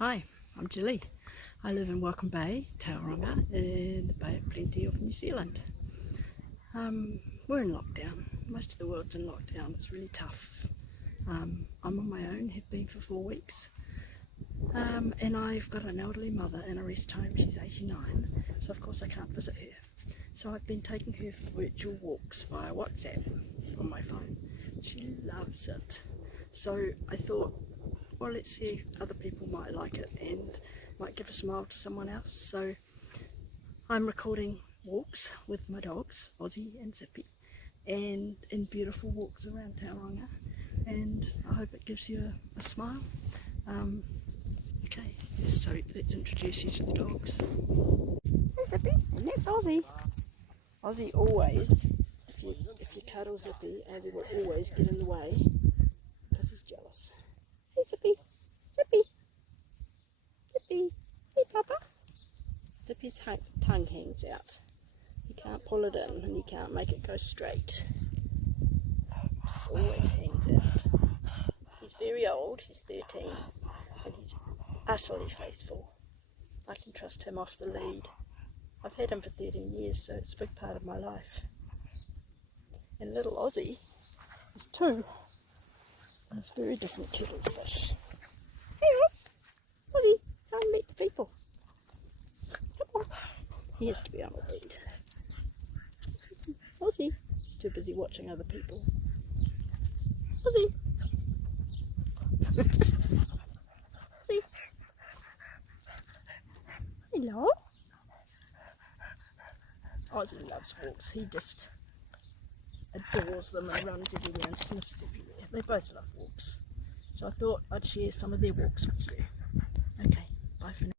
Hi, I'm Jilly. I live in Welcome Bay, Tauranga, in the Bay of Plenty of New Zealand. We're in lockdown. Most of the world's in lockdown. It's really tough. I'm on my own, have been for 4 weeks. And I've got an elderly mother in a rest home. She's 89, so of course I can't visit her. So I've been taking her for virtual walks via WhatsApp on my phone. She loves it. So I thought, well, let's see if other people might like it and might give a smile to someone else. So I'm recording walks with my dogs, Ozzy and Zippy, and in beautiful walks around Tauranga, and I hope it gives you a smile. Okay, so let's introduce you to the dogs. There's Zippy, and there's Ozzy. Ozzy always, if you cuddle Zippy, Ozzy will always get in the way because he's jealous. Hey Zippy, Zippy, Zippy, hey Papa. Zippy's tongue hangs out. You can't pull it in and you can't make it go straight. It just always hangs out. He's very old, he's 13, and he's utterly faithful. I can trust him off the lead. I've had him for 13 years, so it's a big part of my life. And little Ozzy is 2. It's very different kettle of fish. Hey Oz! Ozzy, come and meet the people. Come on. He has to be on a lead. Ozzy, he's too busy watching other people. Ozzy! Ozzy! Hello? Ozzy loves walks. He just adores them and runs everywhere and sniffs everywhere. They both love walks. So I thought I'd share some of their walks with you.